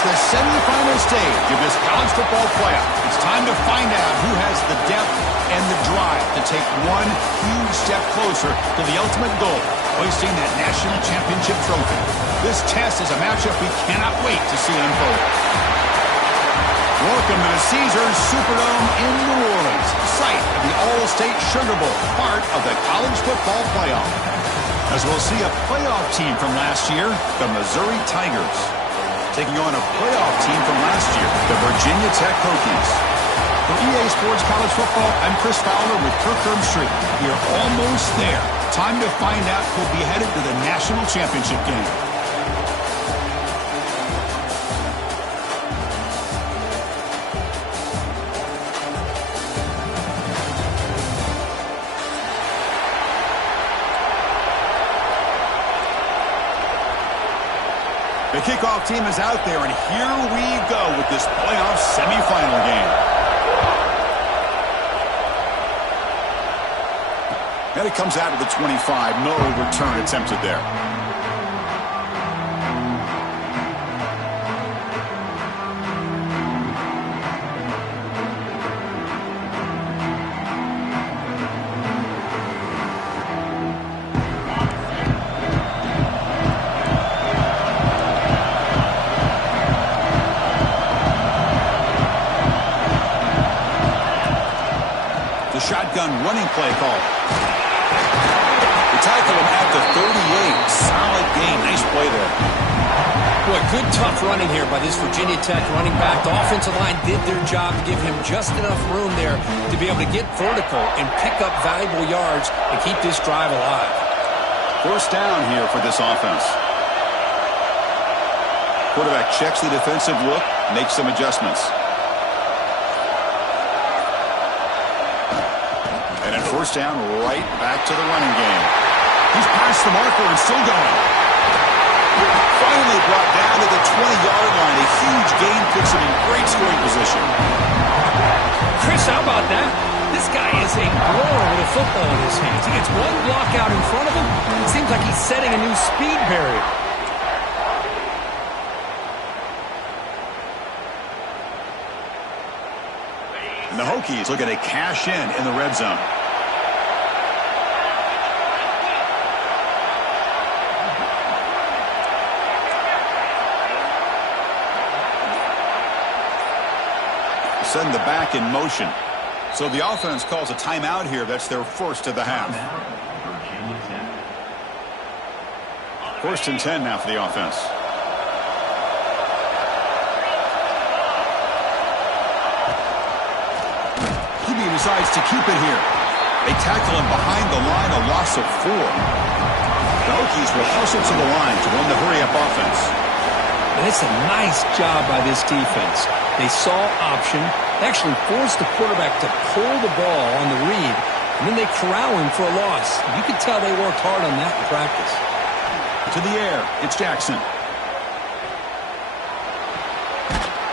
It's the semifinal stage of this college football playoff. It's time to find out who has the depth and the drive to take one huge step closer to the ultimate goal, hoisting that national championship trophy. This test is a matchup we cannot wait to see unfold. Welcome to the Caesars Superdome in New Orleans, site of the All-State Sugar Bowl, part of the college football playoff. As we'll see a playoff team from last year, the Missouri Tigers, taking on a playoff team from last year, the Virginia Tech Hokies. For EA Sports College Football, I'm Chris Fowler with Kirk Herbstreit. We are almost there. Time to find out who'll be headed to the national championship game. The kickoff team is out there, and here we go with this playoff semifinal game. And it comes out of the 25. No return attempted there. Shotgun running play call. They tackle him at the 38. Solid gain. Nice play there. Boy, good tough running here by this Virginia Tech running back. The offensive line did their job to give him just enough room there to be able to get vertical and pick up valuable yards and keep this drive alive. First down here for this offense. Quarterback checks the defensive look, makes some adjustments. And in first down, right back to the running game. He's past the marker and still going. Finally brought down to the 20-yard line. A huge gain puts him in great scoring position. Chris, how about that? This guy is a blower with a football in his hands. He gets one block out in front of him. It seems like he's setting a new speed barrier. And the Hokies looking to cash in the red zone. Send the back in motion. So the offense calls a timeout here. That's their first of the half. First and 10 now for the offense. QB decides to keep it here. They tackle him behind the line, a loss of 4. The Hokies will hustle to the line to run the hurry-up offense. And it's a nice job by this defense. They saw option, actually forced the quarterback to pull the ball on the read, and then they corral him for a loss. You could tell they worked hard on that in practice. To the air, it's Jackson.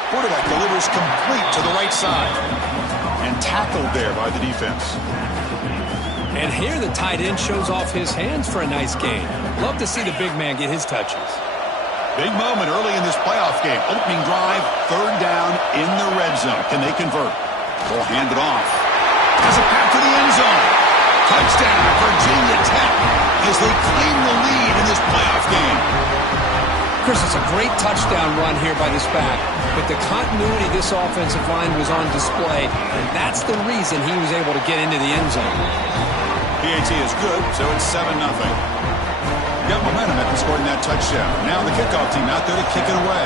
Quarterback delivers complete to the right side. And tackled there by the defense. And here the tight end shows off his hands for a nice gain. Love to see the big man get his touches. Big moment early in this playoff game. Opening drive, third down in the red zone. Can they convert? They'll hand it off. Has a pass to the end zone. Touchdown, Virginia Tech, as they claim the lead in this playoff game. Chris, it's a great touchdown run here by this back, but the continuity of this offensive line was on display, and that's the reason he was able to get into the end zone. PAT is good, so it's 7-0. Got momentum after scoring that touchdown. Now the kickoff team out there to kick it away.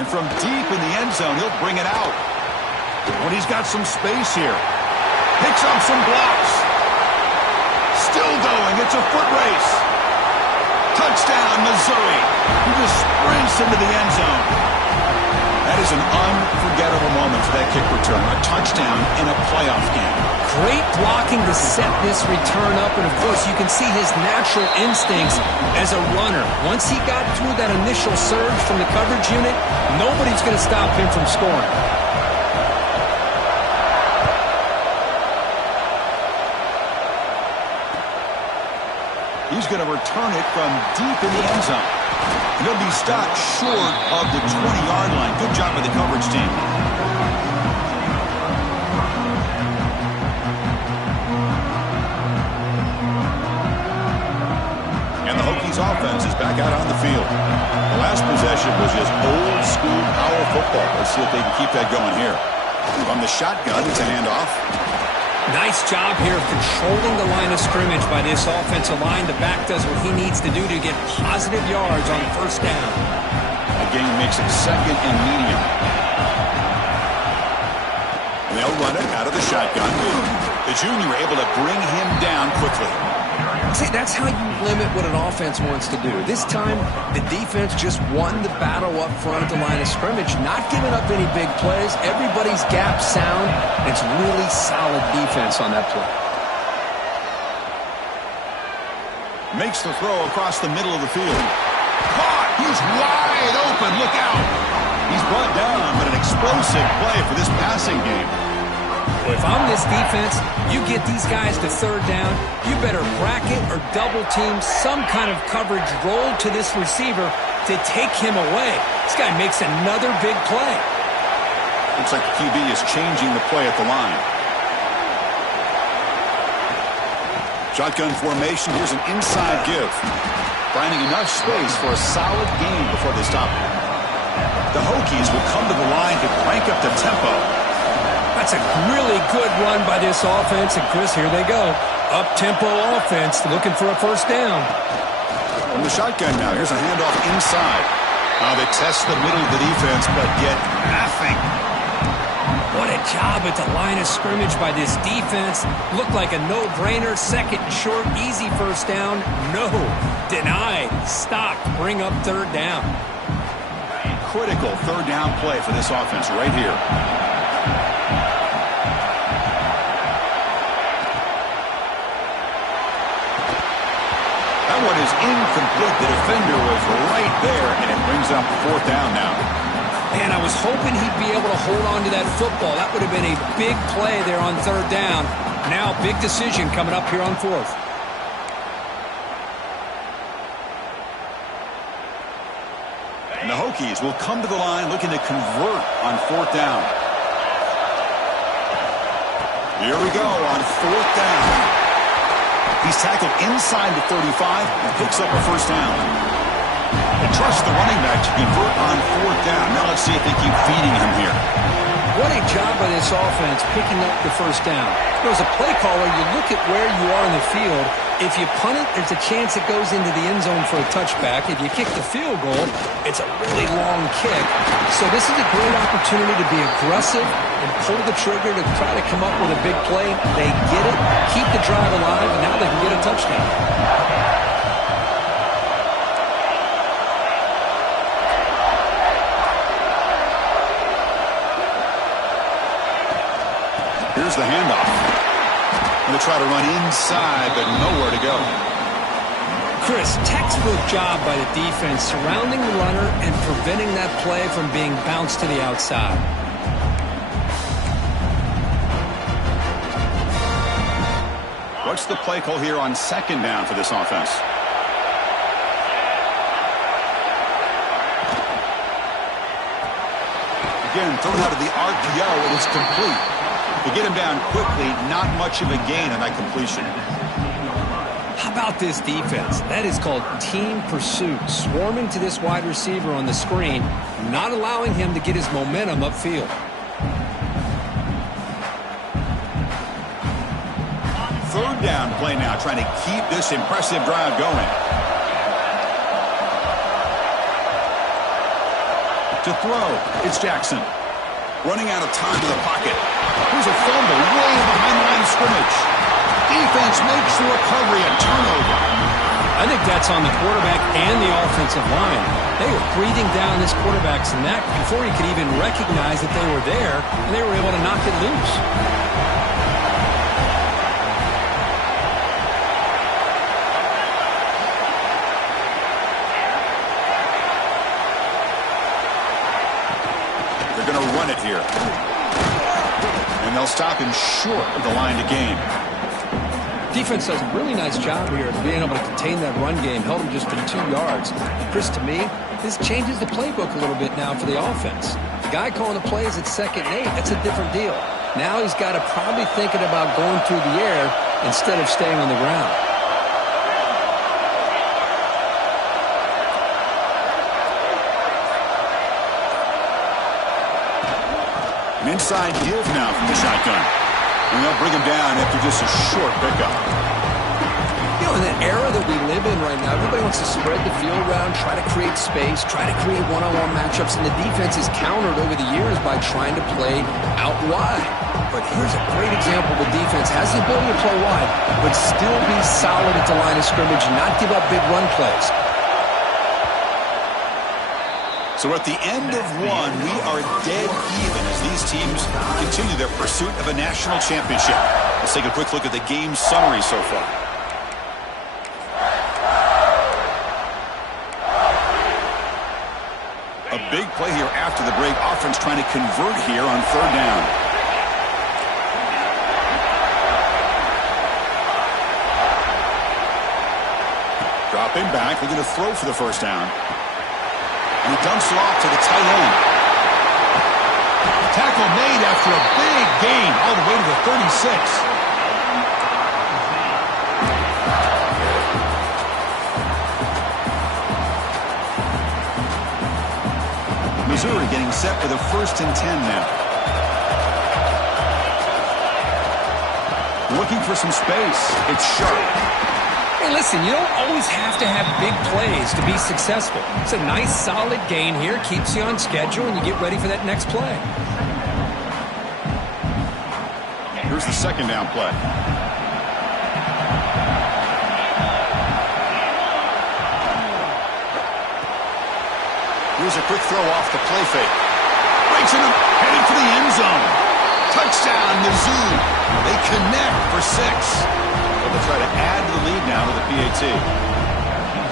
And from deep in the end zone, he'll bring it out. When he's got some space here. Picks up some blocks. Still going. It's a foot race. Touchdown, Missouri. He just sprints into the end zone. That is an unforgettable moment for that kick return. A touchdown in a playoff game. Great blocking to set this return up, and of course you can see his natural instincts as a runner. Once he got through that initial surge from the coverage unit, nobody's going to stop him from scoring. He's going to return it from deep in the end zone. He'll be stopped short of the 20-yard line. Good job by the coverage team. And the Hokies offense is back out on the field. The last possession was just old school power football. Let's see if they can keep that going here. From the shotgun, it's a handoff. Nice job here of controlling the line of scrimmage by this offensive line. The back does what he needs to do to get positive yards on first down. Again, makes it second and medium. And they'll run it out of the shotgun. The junior able to bring him down quickly. See, that's how you limit what an offense wants to do. This time, the defense just won the battle up front at the line of scrimmage, not giving up any big plays. Everybody's gap sound. It's really solid defense on that play. Makes the throw across the middle of the field. Caught! He's wide open. Look out! He's brought down, but an explosive play for this passing game. If I'm this defense, you get these guys to third down, you better bracket or double team some kind of coverage roll to this receiver to take him away. This guy makes another big play. Looks like the QB is changing the play at the line. Shotgun formation. Here's an inside give. Finding enough space for a solid gain before they stop it. The Hokies will come to the line to crank up the tempo. That's a really good run by this offense. And, Chris, here they go. Up-tempo offense looking for a first down. From the shotgun now. Here's a handoff inside. They test the middle of the defense, but get nothing. What a job at the line of scrimmage by this defense. Looked like a no-brainer. Second and short, easy first down. No. Denied. Stopped. Bring up third down. Critical third down play for this offense right here. That one is incomplete. The defender was right there, and it brings up fourth down now. Man, I was hoping he'd be able to hold on to that football. That would have been a big play there on third down. Now, big decision coming up here on fourth. And the Hokies will come to the line looking to convert on fourth down. Here we go on fourth down. He's tackled inside the 35 and picks up a first down. And trust the running back to convert on fourth down. Now let's see if they keep feeding him here. What a job by this offense picking up the first down. As a play caller, you look at where you are in the field. If you punt it, there's a chance it goes into the end zone for a touchback. If you kick the field goal, it's a really long kick. So this is a great opportunity to be aggressive and pull the trigger to try to come up with a big play. They get it, keep the drive alive, and now they can get a touchdown. Here's the handoff. Going to try to run inside, but nowhere to go. Chris, textbook job by the defense surrounding the runner and preventing that play from being bounced to the outside. What's the play call here on second down for this offense? Again, thrown out of the RPO, and it's complete. To get him down quickly, not much of a gain on that completion. How about this defense? That is called team pursuit. Swarming to this wide receiver on the screen, not allowing him to get his momentum upfield. Third down play now, trying to keep this impressive drive going. To throw, it's Jackson. Running out of time to the pocket. Here's a fumble way behind the line of scrimmage. Defense makes the recovery, a turnover. I think that's on the quarterback and the offensive line. They were breathing down this quarterback's neck before he could even recognize that they were there, and they were able to knock it loose. They're going to run it here. And they'll stop him short of the line to gain. Defense does a really nice job here of being able to contain that run game, held him just to 2 yards. Chris, to me, this changes the playbook a little bit now for the offense. The guy calling the plays at 2nd and 8, that's a different deal. Now he's got to probably thinking about going through the air instead of staying on the ground. An inside give now from the shotgun. And they'll bring him down after just a short pickup. You know, in the era that we live in right now, everybody wants to spread the field around, try to create space, try to create one-on-one matchups, and the defense is countered over the years by trying to play out wide. But here's a great example of a defense has the ability to play wide, but still be solid at the line of scrimmage and not give up big run plays. So at the end of one, we are dead even as these teams continue their pursuit of a national championship. Let's take a quick look at the game summary so far. A big play here after the break. Offense trying to convert here on 3rd down. Dropping back, looking to throw for the 1st down. And he dumps it off to the tight end. Tackle made after a big gain all the way to the 36. Missouri getting set for the 1st and 10 now. Looking for some space. It's sharp. Hey, listen, you don't always have to have big plays to be successful. It's a nice, solid gain here. Keeps you on schedule, and you get ready for that next play. Here's the 2nd down play. Here's a quick throw off the play fake. Breaks in him, heading for the end zone. Touchdown, Mizzou. They connect for 6. They'll try to add to the lead now with the PAT.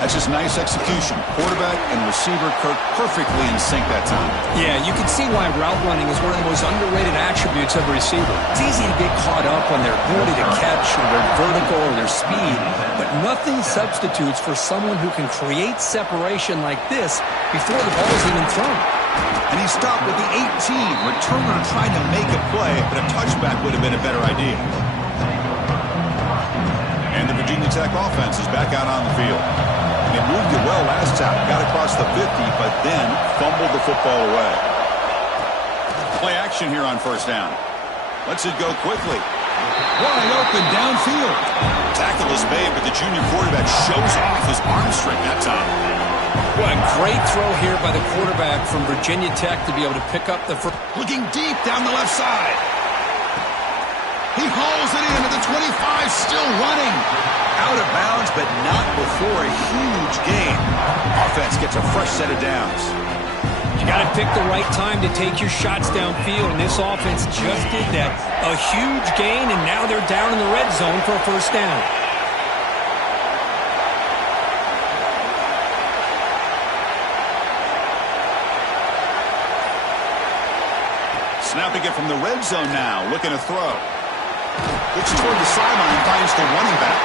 That's just nice execution. Quarterback and receiver Kirk perfectly in sync that time. Yeah, you can see why route running is one of the most underrated attributes of a receiver. It's easy to get caught up on their ability to catch or their vertical or their speed, but nothing substitutes for someone who can create separation like this before the ball is even thrown. And he stopped with the 18. Returner trying to make a play, but a touchback would have been a better idea. And the Virginia Tech offense is back out on the field. They moved it well last time, got across the 50, but then fumbled the football away. Play action here on 1st down. Lets it go quickly. Wide open downfield. Tackle is made, but the junior quarterback shows off his arm strength that time. What a great throw here by the quarterback from Virginia Tech to be able to pick up the first. Looking deep down the left side. He hauls it in at the 25, still running. Out of bounds, but not before a huge gain. Offense gets a fresh set of downs. You got to pick the right time to take your shots downfield, and this offense just did that. A huge gain, and now they're down in the red zone for a 1st down. Snapping it from the red zone now, looking to throw. Looks toward the sideline, finds the running back.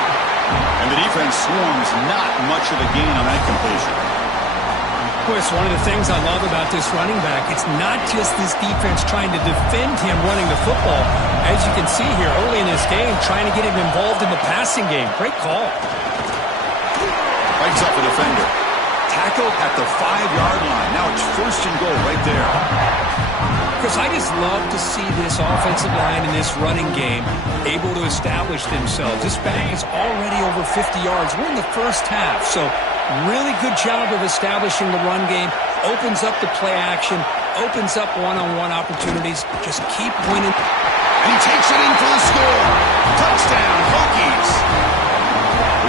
And the defense swarms, not much of a gain on that completion. Of course, one of the things I love about this running back, it's not just this defense trying to defend him running the football. As you can see here early in this game, trying to get him involved in the passing game. Great call. Fights up the defender. Tackle at the 5-yard line. Now it's 1st and goal right there. Chris, I just love to see this offensive line in this running game able to establish themselves. This back is already over 50 yards. We're in the 1st half, so really good job of establishing the run game. Opens up the play action, opens up one-on-one opportunities. Just keep winning. And he takes it in for the score. Touchdown, Hokies.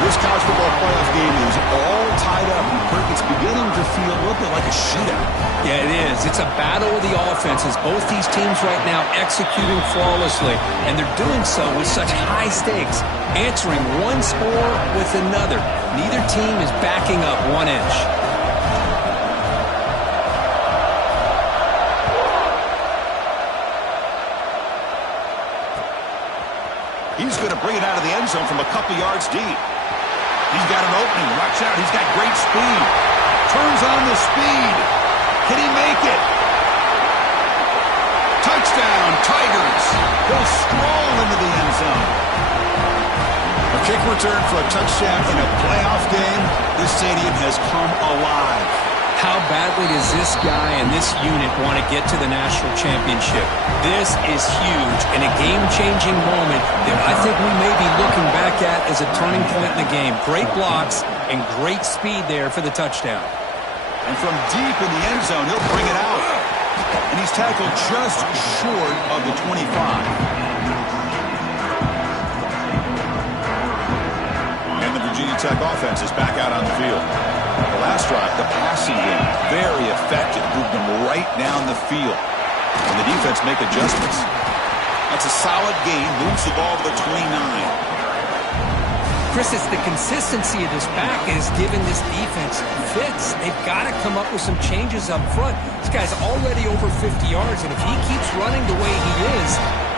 This college football playoff game is all tied up. It's beginning to feel a little bit like a shootout. Yeah, it is. It's a battle of the offenses. Both these teams right now executing flawlessly, and they're doing so with such high stakes, answering one score with another. Neither team is backing up 1 inch. He He's going to bring it out of the end zone from a couple yards deep. He's got an opening. Watch out. He's got great speed. Turns on the speed. Can he make it? Touchdown, Tigers. He'll stroll into the end zone. A kick return for a touchdown in a playoff game. This stadium has come alive. How badly does this guy and this unit want to get to the national championship? This is huge and a game-changing moment that I think we may be looking back at as a turning point in the game. Great blocks and great speed there for the touchdown. And from deep in the end zone, he'll bring it out. And he's tackled just short of the 25. And the Virginia Tech offense is back out on the field. The last drive, the passing game, very effective. Moved them right down the field. And the defense make adjustments. That's a solid gain. Moves the ball to the 29. Chris, it's the consistency of this back is giving this defense fits. They've got to come up with some changes up front. This guy's already over 50 yards, and if he keeps running the way he is,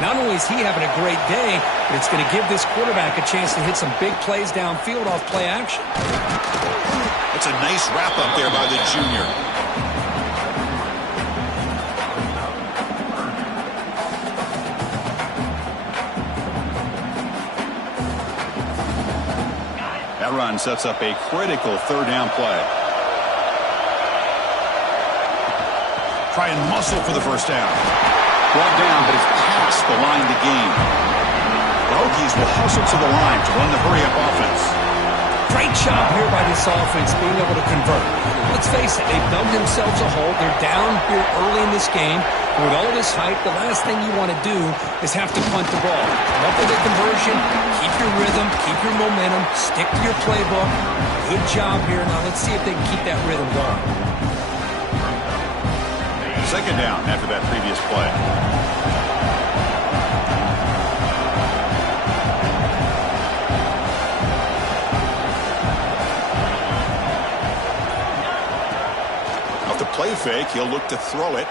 not only is he having a great day, but it's going to give this quarterback a chance to hit some big plays downfield off play action. That's a nice wrap up there by the junior. That run sets up a critical third down play. Try and muscle for the first down. Brought down, but it's past the line to gain. The Hokies will hustle to the line to run the hurry-up offense. Great job here by this offense being able to convert. Let's face it, they've dug themselves a hole. They're down here early in this game. And with all this hype, the last thing you want to do is have to punt the ball. Come up with a conversion, keep your rhythm, keep your momentum, stick to your playbook. Good job here. Now let's see if they can keep that rhythm going. Second down after that previous play. Play fake, he'll look to throw it.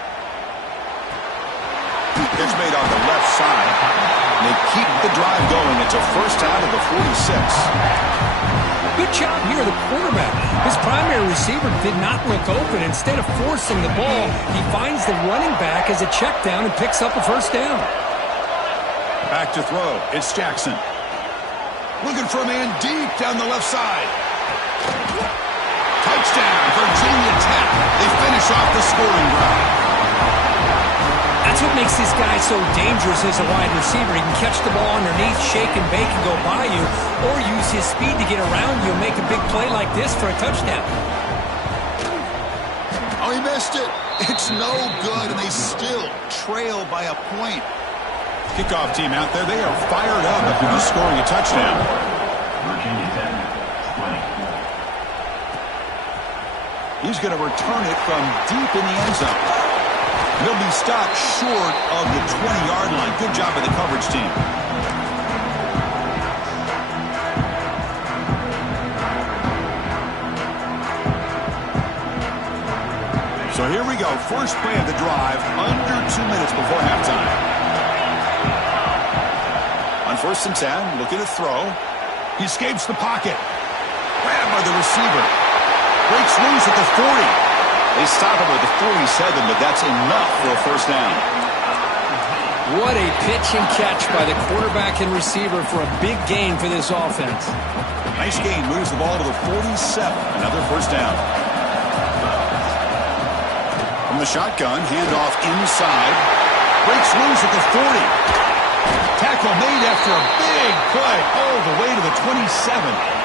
Catch made on the left side. And they keep the drive going. It's a first down to the 46. Good job here, the quarterback. His primary receiver did not look open. Instead of forcing the ball, he finds the running back as a check down and picks up a first down. Back to throw. It's Jackson. Looking for a man deep down the left side. Touchdown, Virginia Tech. They finish off the scoring drive. That's what makes this guy so dangerous as a wide receiver. He can catch the ball underneath, shake and bake and go by you, or use his speed to get around you and make a big play like this for a touchdown. Oh, he missed it. It's no good, and they still trail by a point. Kickoff team out there, they are fired up after just scoring a touchdown. Virginia Tech, 20. He's going to return it from deep in the end zone. He'll be stopped short of the 20-yard line. Good job by the coverage team. So here we go. First play of the drive, under 2 minutes before halftime. On 1st and 10, looking to throw. He escapes the pocket. Grabbed by the receiver. Breaks loose at the 40. They stop him at the 47, but that's enough for a first down. What a pitch and catch by the quarterback and receiver for a big gain for this offense. Nice gain. Moves the ball to the 47. Another first down. From the shotgun, handoff inside. Breaks loose at the 40. Tackle made after a big play all the way to the 27.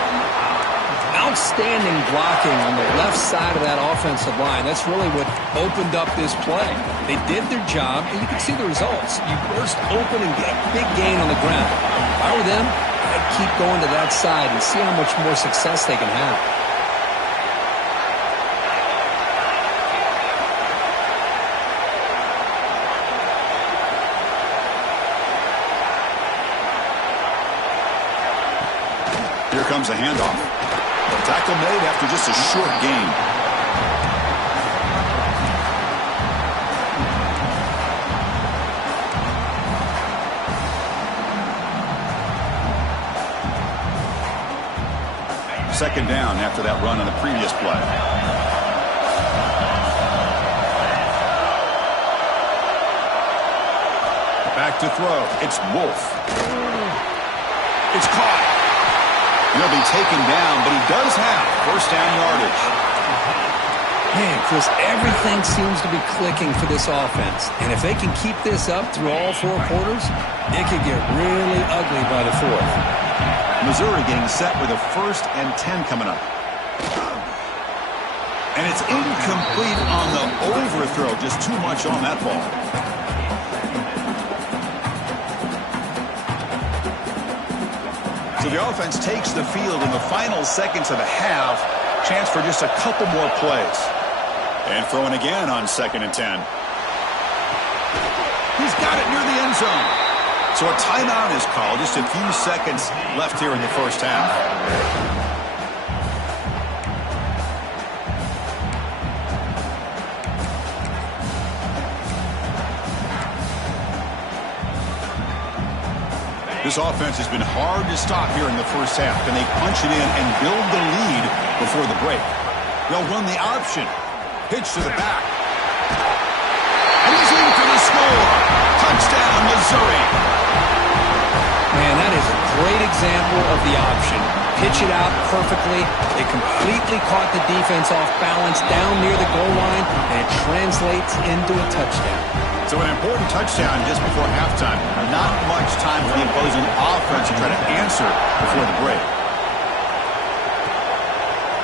Outstanding blocking on the left side of that offensive line. That's really what opened up this play. They did their job, and you can see the results. You burst open and get a big gain on the ground. If I were them, I'd keep going to that side and see how much more success they can have. Here comes a handoff. Tackle made after just a short gain. Second down after that run on the previous play. Back to throw. It's Wolf. It's caught. He'll be taken down, but he does have first down yardage. Man, Chris, everything seems to be clicking for this offense. And if they can keep this up through all 4 quarters, it could get really ugly by the 4th. Missouri getting set with a 1st and 10 coming up. And it's incomplete on the overthrow. Just too much on that ball. So the offense takes the field in the final seconds of the half. Chance for just a couple more plays. And throwing again on 2nd and 10. He's got it near the end zone. So a timeout is called. Just a few seconds left here in the first half. This offense has been hard to stop here in the first half. Can they punch it in and build the lead before the break? They'll run the option. Pitch to the back. And he's in for the score. Touchdown, Missouri. Man, that is a great example of the option. Pitch it out perfectly. They completely caught the defense off balance down near the goal line, and it translates into a touchdown. So an important touchdown just before halftime. Not much time for the opposing offense to try to answer before the break.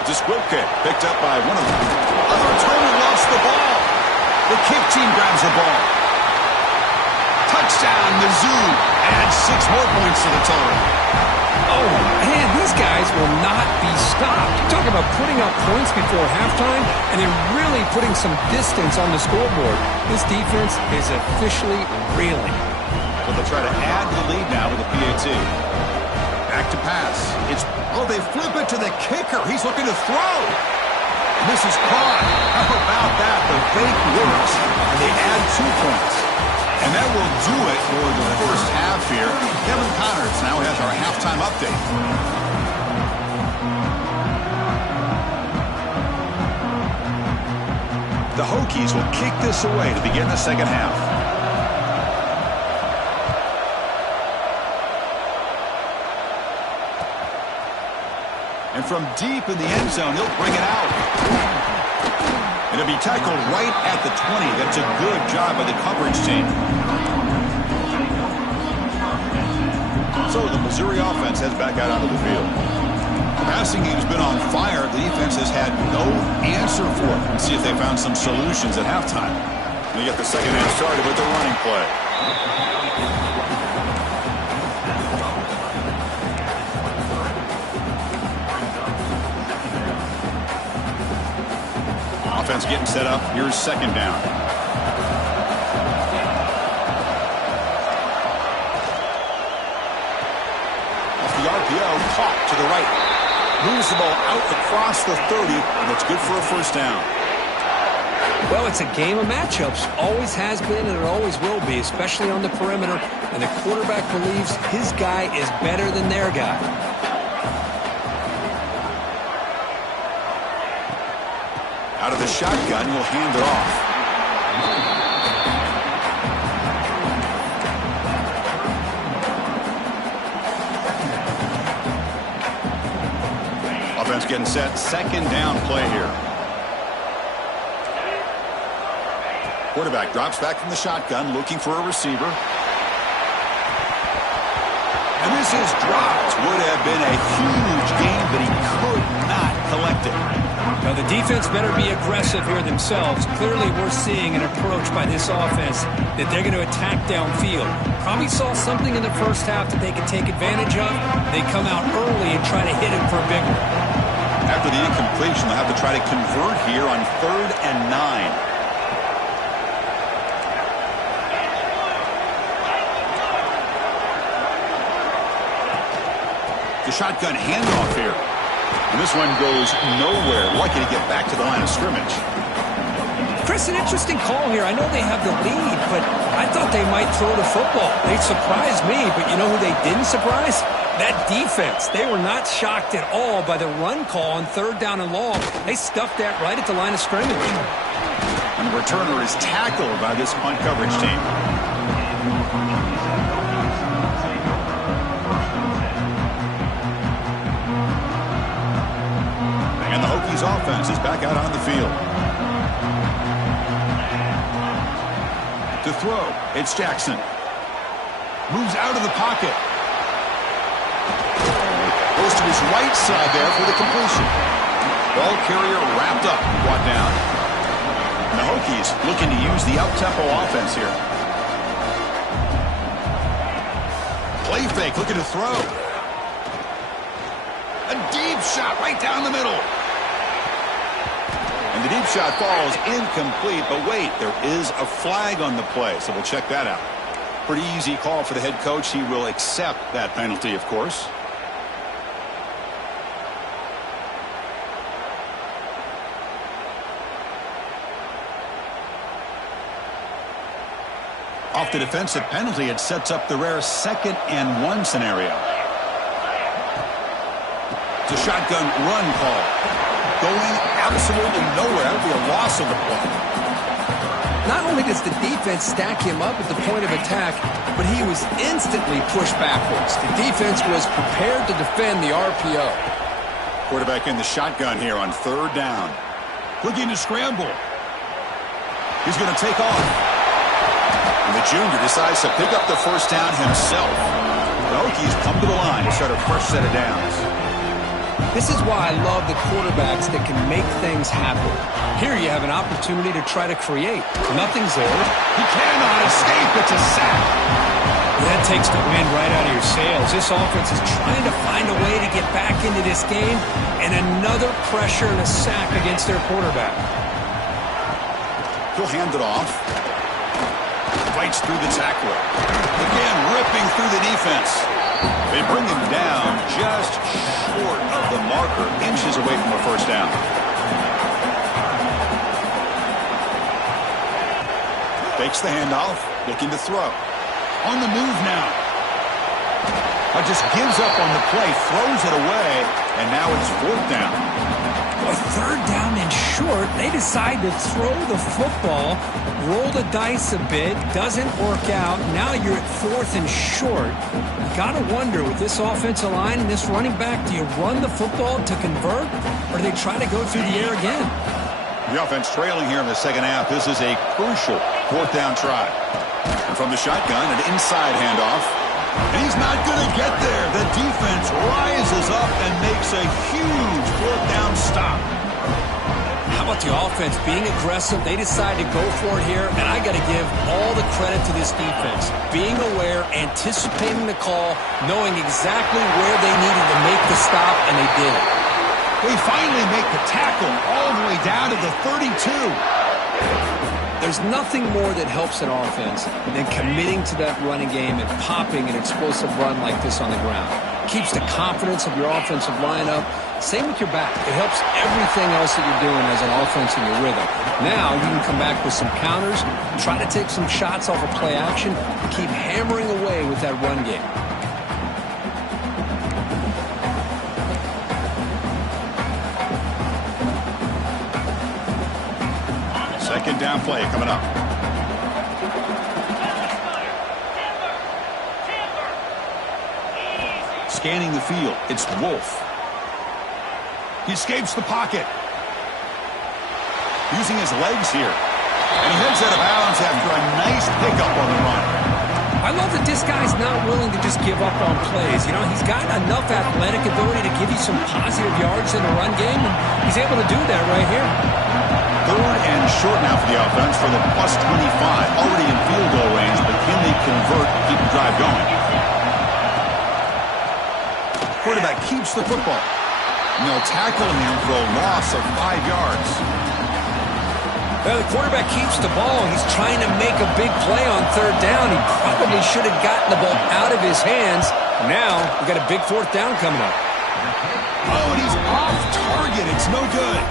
It's a squib kick picked up by one of them. Other returner lost the ball. The kick team grabs the ball. Touchdown, Mizzou. Adds 6 more points to the total. Oh, man, these guys will not be stopped. Talk about putting up points before halftime and then really putting some distance on the scoreboard. This defense is officially reeling. So they'll try to add to the lead now with the PAT. Back to pass. They flip it to the kicker. He's looking to throw. And this is caught. How about that? The fake works, and they add 2 points. And that will do it for the first half here. Kevin Connors now has our halftime update. The Hokies will kick this away to begin the second half. And from deep in the end zone, he'll bring it out. And it'll be tackled right at the 20. That's a good job by the coverage team. So the Missouri offense heads back out onto the field. The passing game's been on fire. The defense has had no answer for it. Let's see if they found some solutions at halftime. They get the second half started with the running play. Offense getting set up. Here's second down. Off the RPO, caught to the right. Moves the ball out across the 30, and it's good for a first down. Well, it's a game of matchups. Always has been, and it always will be, especially on the perimeter. And the quarterback believes his guy is better than their guy. Out of the shotgun, he'll hand it off. Offense getting set. Second down play here. Quarterback drops back from the shotgun, looking for a receiver. And this is dropped. Would have been a huge gain, but he could not collect it. Now, the defense better be aggressive here themselves. Clearly, we're seeing an approach by this offense that they're going to attack downfield. Probably saw something in the first half that they could take advantage of. They come out early and try to hit him for a big one. After the incompletion, they'll have to try to convert here on 3rd and 9. The shotgun handoff here. And this one goes nowhere. Lucky to get back to the line of scrimmage. Chris, an interesting call here. I know they have the lead, but I thought they might throw the football. They surprised me, but you know who they didn't surprise? That defense. They were not shocked at all by the run call on 3rd down and long. They stuffed that right at the line of scrimmage. And the returner is tackled by this punt coverage team. And the Hokies offense is back out on the field. To throw, it's Jackson. Moves out of the pocket. Goes to his right side there for the completion. Ball carrier wrapped up, brought down. And the Hokies looking to use the up-tempo offense here. Play fake, looking to throw. A deep shot right down the middle. And the deep shot falls incomplete, but wait, there is a flag on the play, so we'll check that out. Pretty easy call for the head coach. He will accept that penalty, of course. Off the defensive penalty, it sets up the rare 2nd and 1 scenario. It's a shotgun run call. Going absolutely nowhere. That would be a loss of the play. Not only does the defense stack him up at the point of attack, but he was instantly pushed backwards. The defense was prepared to defend the RPO. Quarterback in the shotgun here on 3rd down. Looking to scramble. He's going to take off. And the junior decides to pick up the 1st down himself. The Hokies come to the line to start a fresh set of downs. This is why I love the quarterbacks that can make things happen. Here you have an opportunity to try to create. Nothing's there. He cannot escape. It's a sack. That takes the wind right out of your sails. This offense is trying to find a way to get back into this game, and another pressure and a sack against their quarterback. He'll hand it off. Fights through the tackler. Again, ripping through the defense. They bring him down just short of the marker, inches away from a 1st down. Fakes the handoff, looking to throw. On the move now. Just gives up on the play, throws it away, and now it's 4th down. A 3rd down and short, they decide to throw the football, roll the dice a bit, doesn't work out. Now you're at 4th and short. You got to wonder, with this offensive line and this running back, do you run the football to convert, or do they try to go through the air again? The offense trailing here in the 2nd half. This is a crucial 4th down try. And from the shotgun, an inside handoff. And he's not going to get there. The defense rises up and makes a huge 4th down stop. How about the offense being aggressive? They decide to go for it here, and I got to give all the credit to this defense. Being aware, anticipating the call, knowing exactly where they needed to make the stop, and they did it. They finally make the tackle all the way down to the 32. There's nothing more that helps an offense than committing to that running game and popping an explosive run like this on the ground. Keeps the confidence of your offensive lineup. Same with your back. It helps everything else that you're doing as an offense in your rhythm. Now you can come back with some counters, try to take some shots off of play action, and keep hammering away with that run game. Second down play coming up. Scanning the field, it's Wolf. He escapes the pocket. Using his legs here. And he heads out of bounds after a nice pickup on the run. I love that this guy's not willing to just give up on plays. You know, he's got enough athletic ability to give you some positive yards in the run game, and he's able to do that right here. 3rd and short now for the offense for the plus 25. Already in field goal range, but can they convert and keep the drive going? Quarterback keeps the football. And they'll tackle him for a loss of 5 yards. Well, the quarterback keeps the ball. He's trying to make a big play on 3rd down. He probably should have gotten the ball out of his hands. Now, we've got a big 4th down coming up. Oh, and he's off target. It's no good.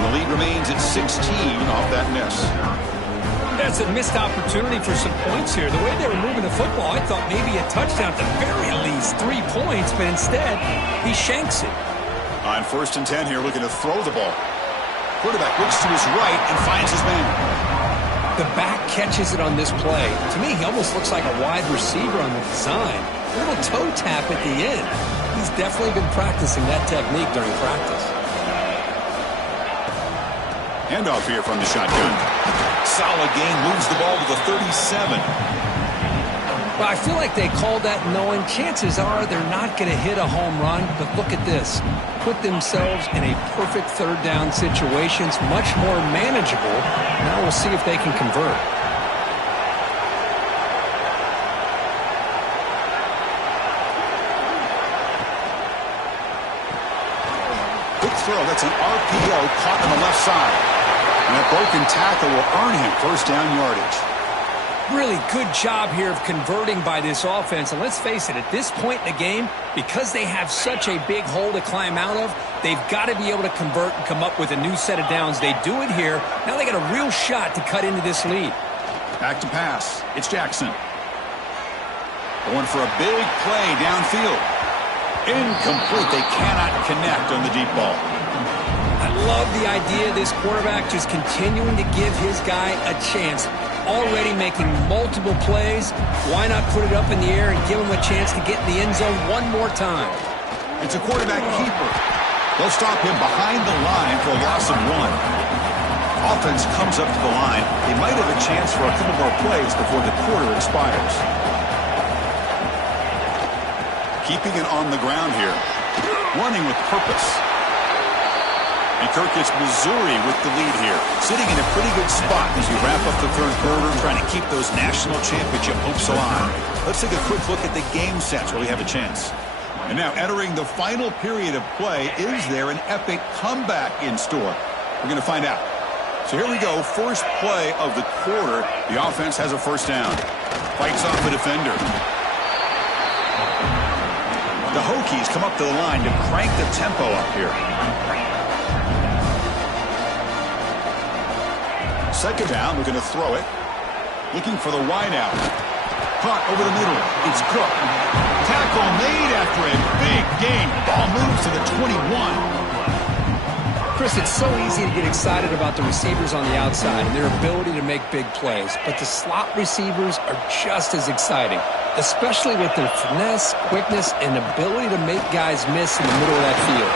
The lead remains at 16 off that miss. That's a missed opportunity for some points here. The way they were moving the football, I thought maybe a touchdown at the very least, 3 points, but instead, he shanks it. On 1st and 10 here, looking to throw the ball. Quarterback looks to his right and finds his man. The back catches it on this play. To me, he almost looks like a wide receiver on the design. A little toe tap at the end. He's definitely been practicing that technique during practice. Handoff here from the shotgun. Solid gain, moves the ball to the 37. Well, I feel like they called that knowing chances are they're not going to hit a home run, but look at this. Put themselves in a perfect 3rd down situations, much more manageable. Now we'll see if they can convert. Quick throw, that's an RPO caught on the left side. And that broken tackle will earn him 1st down yardage. Really good job here of converting by this offense. And let's face it, at this point in the game, because they have such a big hole to climb out of, they've got to be able to convert and come up with a new set of downs. They do it here. Now they got a real shot to cut into this lead. Back to pass. It's Jackson. Going for a big play downfield. Incomplete. They cannot connect on the deep ball. I love the idea of this quarterback just continuing to give his guy a chance. Already making multiple plays. Why not put it up in the air and give him a chance to get in the end zone one more time? It's a quarterback keeper. They'll stop him behind the line for a loss of 1. Offense comes up to the line. They might have a chance for a couple more plays before the quarter expires. Keeping it on the ground here. Running with purpose. And Kirk gets Missouri with the lead here. Sitting in a pretty good spot as we wrap up the 3rd quarter, trying to keep those national championship hopes alive. Let's take a quick look at the game sets where we have a chance. And now entering the final period of play, is there an epic comeback in store? We're going to find out. So here we go, first play of the quarter. The offense has a 1st down. Fights off the defender. The Hokies come up to the line to crank the tempo up here. 2nd down, we're going to throw it. Looking for the wide out. Caught over the middle. It's Cook. Tackle made after a big gain. Ball moves to the 21. Chris, it's so easy to get excited about the receivers on the outside and their ability to make big plays. But the slot receivers are just as exciting, especially with their finesse, quickness, and ability to make guys miss in the middle of that field.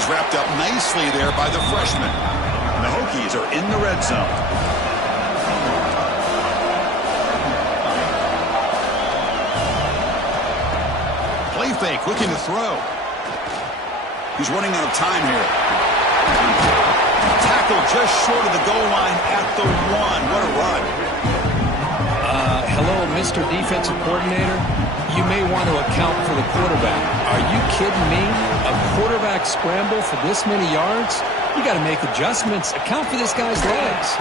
He's wrapped up nicely there by the freshman. The Hokies are in the red zone. Play fake, looking to throw. He's running out of time here. Tackle just short of the goal line at the 1. What a run. Hello, Mr. Defensive Coordinator. You may want to account for the quarterback. Are you kidding me? A quarterback scramble for this many yards? You got to make adjustments. Account for this guy's legs.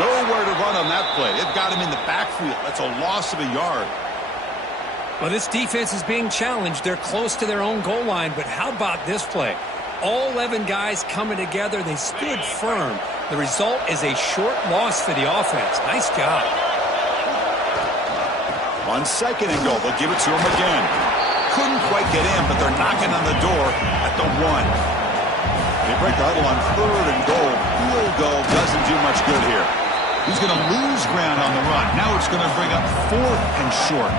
Nowhere to run on that play. They've got him in the backfield. That's a loss of a yard. Well, this defense is being challenged. They're close to their own goal line, but how about this play? All 11 guys coming together. They stood firm. The result is a short loss for the offense. Nice job. On 2nd and goal, they'll give it to him again. Couldn't quite get in, but they're knocking on the door at the 1. They break the huddle on 3rd and goal. Field goal doesn't do much good here. He's going to lose ground on the run. Now it's going to bring up 4th and short.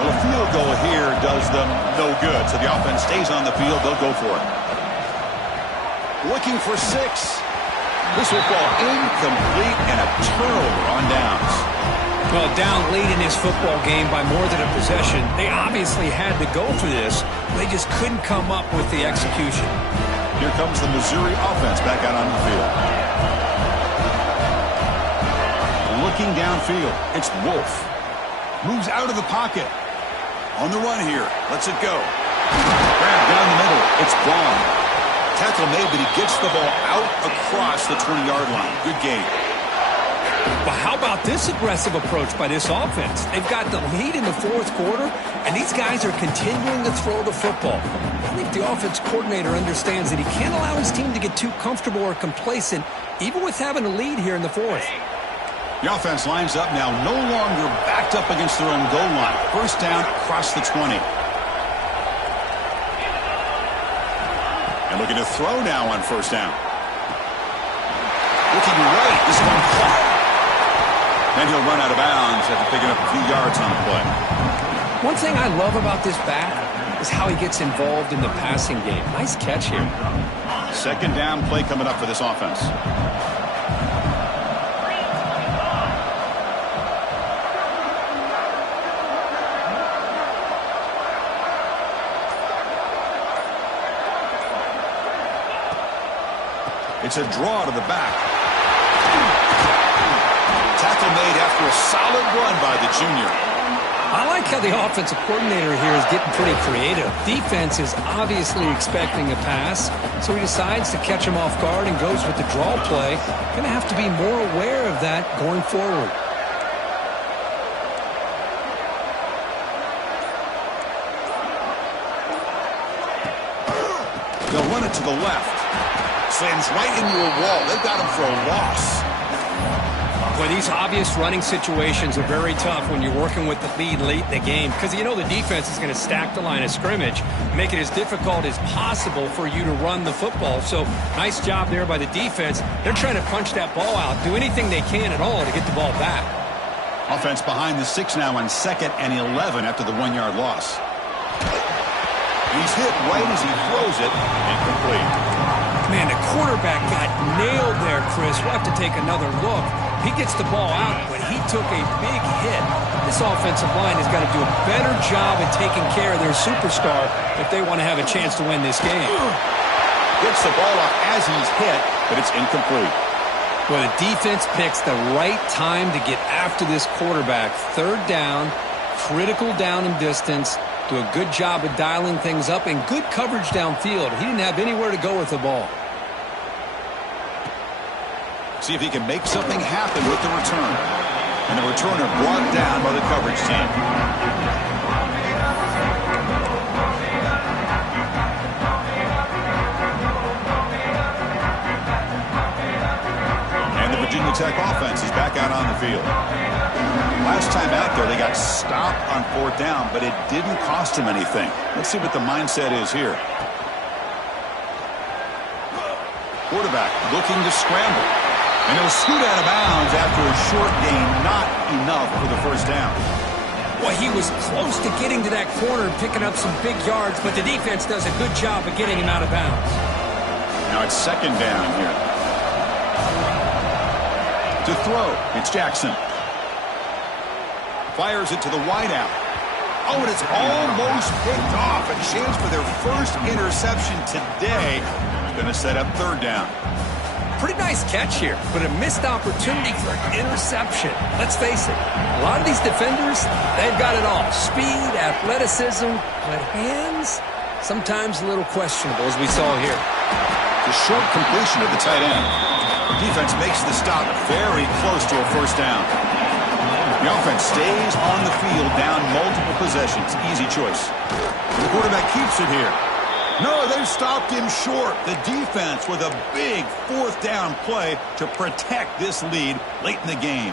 Well, a field goal here does them no good. So the offense stays on the field. They'll go for it. Looking for 6. This will fall incomplete and a turnover on downs. Well, down late in this football game by more than a possession, they obviously had to go for this. They just couldn't come up with the execution. Here comes the Missouri offense back out on the field. Looking downfield, it's Wolf. Moves out of the pocket. On the run here, lets it go. Grab down the middle, it's Braun. Tackle made, but he gets the ball out across the 20-yard line. Good game. But how about this aggressive approach by this offense? They've got the lead in the 4th quarter, and these guys are continuing to throw the football. They've that the offense coordinator understands that he can't allow his team to get too comfortable or complacent, even with having a lead here in the fourth. The offense lines up now, no longer backed up against their own goal line. First down across the 20. And looking to throw now on first down. Looking right, this one caught. Then he'll run out of bounds after picking up a few yards on the play. One thing I love about this back is how he gets involved in the passing game. Nice catch here. Second down play coming up for this offense. It's a draw to the back. Tackle made after a solid run by the junior. I like how the offensive coordinator here is getting pretty creative. Defense is obviously expecting a pass, so he decides to catch him off guard and goes with the draw play. Going to have to be more aware of that going forward. They'll run it to the left. Slams right into a wall. They've got him for a loss. Well, these obvious running situations are very tough when you're working with the lead late in the game because you know the defense is going to stack the line of scrimmage, make it as difficult as possible for you to run the football. So nice job there by the defense. They're trying to punch that ball out, do anything they can at all to get the ball back. Offense behind the 6 now on 2nd and 11 after the 1-yard loss. He's hit right as he throws it. Incomplete. Man, the quarterback got nailed there, Chris. We'll have to take another look. He gets the ball out, but he took a big hit. This offensive line has got to do a better job at taking care of their superstar if they want to have a chance to win this game. Gets the ball off as he's hit, but it's incomplete. Well, the defense picks the right time to get after this quarterback. Third down, critical down and distance. Do a good job of dialing things up and good coverage downfield. He didn't have anywhere to go with the ball. See if he can make something happen with the return. And the returner brought down by the coverage team. And the Virginia Tech offense is back out on the field. Last time out there, they got stopped on 4th down, but it didn't cost them anything. Let's see what the mindset is here. Quarterback looking to scramble. And he'll scoot out of bounds after a short gain, not enough for the first down. Well, he was close to getting to that corner and picking up some big yards, but the defense does a good job of getting him out of bounds. Now it's 2nd down here. To throw, it's Jackson. Fires it to the wideout. Oh, and it's almost picked off. A chance for their first interception today. Going to set up 3rd down. Pretty nice catch here, but a missed opportunity for an interception. Let's face it, a lot of these defenders, they've got it all. Speed, athleticism, but hands, sometimes a little questionable, as we saw here. The short completion of the tight end. The defense makes the stop very close to a first down. The offense stays on the field down multiple possessions. Easy choice. And the quarterback keeps it here. No, they've stopped him short. The defense with a big 4th down play to protect this lead late in the game.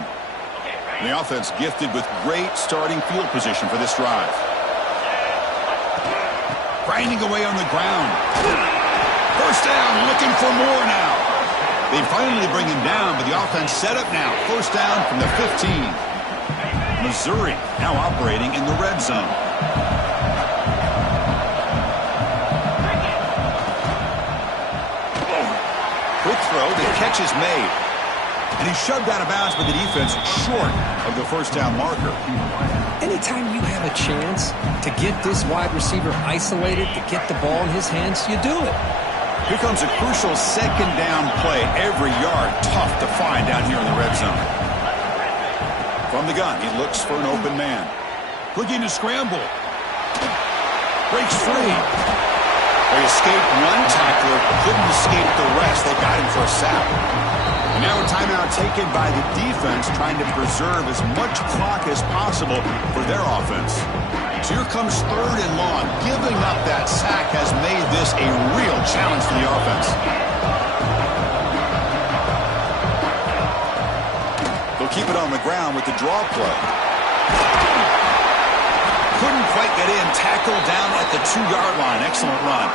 The offense gifted with great starting field position for this drive. Grinding away on the ground. First down, looking for more now. They finally bring him down, but the offense set up now. First down from the 15. Missouri now operating in the red zone. Quick throw, the catch is made. And he's shoved out of bounds by the defense short of the first down marker. Anytime you have a chance to get this wide receiver isolated, to get the ball in his hands, you do it. Here comes a crucial 2nd down play. Every yard tough to find down here in the red zone. From the gun, he looks for an open man. Looking to scramble. Breaks free. They escaped one tackler, couldn't escape the rest. They got him for a sack. And now a timeout taken by the defense, trying to preserve as much clock as possible for their offense. So here comes 3rd and long. Giving up that sack has made this a real challenge for the offense. They'll keep it on the ground with the draw play. Couldn't quite get in. Tackled down at the 2-yard line. Excellent run.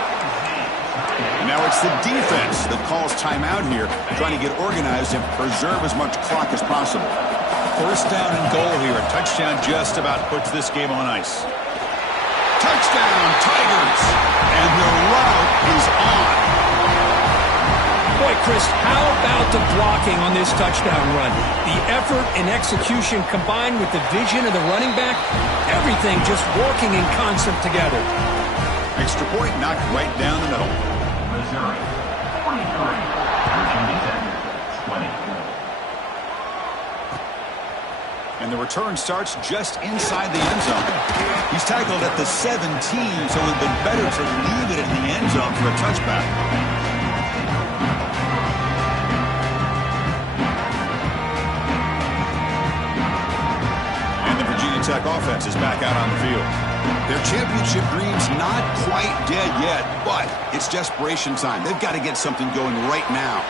And now it's the defense that calls timeout here, trying to get organized and preserve as much clock as possible. 1st down and goal here. A touchdown just about puts this game on ice. Touchdown, Tigers! And the route is on. Boy, Chris, how about the blocking on this touchdown run? The effort and execution combined with the vision of the running back, everything just working in concert together. Extra point knocked right down the middle. Missouri, 23. Virginia Tech, 20. And the return starts just inside the end zone. He's tackled at the 17, so it would have been better to leave it in the end zone for a touchback. And the Virginia Tech offense is back out on the field. Their championship dream's not quite dead yet, but it's desperation time. They've got to get something going right now.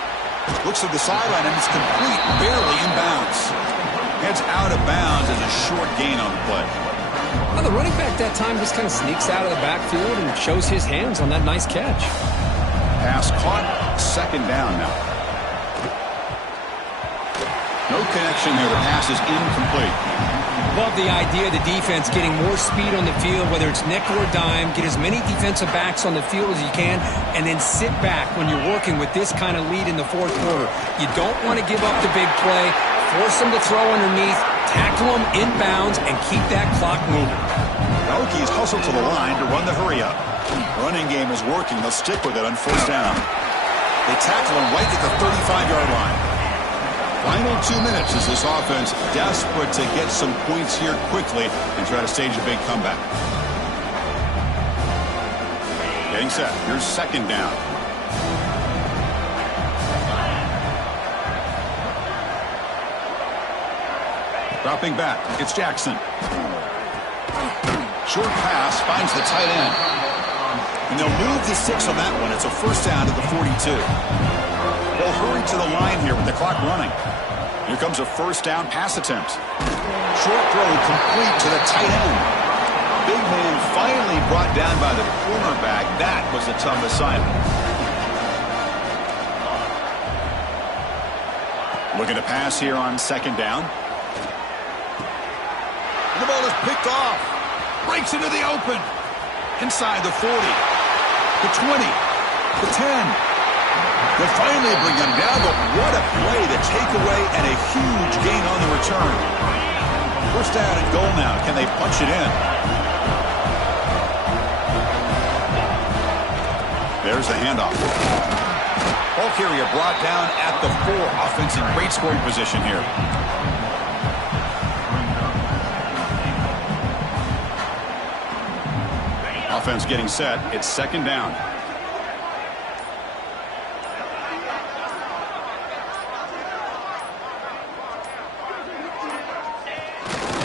Looks at the sideline, and it's complete, barely in bounds. Heads out of bounds as a short gain on the play. Well, the running back that time just kind of sneaks out of the backfield and shows his hands on that nice catch. Pass caught, 2nd down now. No connection there. The pass is incomplete. Love the idea of the defense getting more speed on the field, whether it's nickel or dime. Get as many defensive backs on the field as you can, and then sit back when you're working with this kind of lead in the 4th quarter. You don't want to give up the big play. Force them to throw underneath, tackle them inbounds, and keep that clock moving. The Hokies hustle to the line to run the hurry-up. Running game is working. They'll stick with it on 1st down. They tackle him right at the 35-yard line. Final 2 minutes as this offense desperate to get some points here quickly and try to stage a big comeback. Getting set. Here's 2nd down. Dropping back. It's Jackson. Short pass finds the tight end. And they'll move the 6 on that one. It's a 1st down at the 42. They'll hurry to the line here with the clock running. Here comes a 1st down pass attempt. Short throw complete to the tight end. Big man finally brought down by the cornerback. That was a tough assignment. Looking to pass here on 2nd down. The ball is picked off. Breaks into the open. Inside the 40. The 20. The 10. They'll finally bring him down, but what a play to take away and a huge gain on the return. 1st down and goal now. Can they punch it in? There's the handoff. Ball carrier brought down at the 4. Offense in great scoring position here. Offense getting set. It's 2nd down.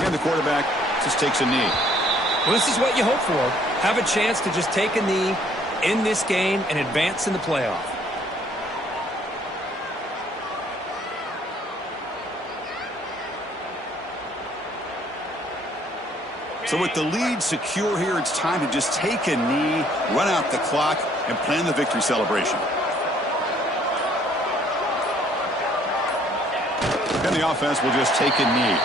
And the quarterback just takes a knee. Well, this is what you hope for. Have a chance to just take a knee in this game and advance in the playoff. So with the lead secure here, it's time to just take a knee, run out the clock, and plan the victory celebration. And the offense will just take a knee.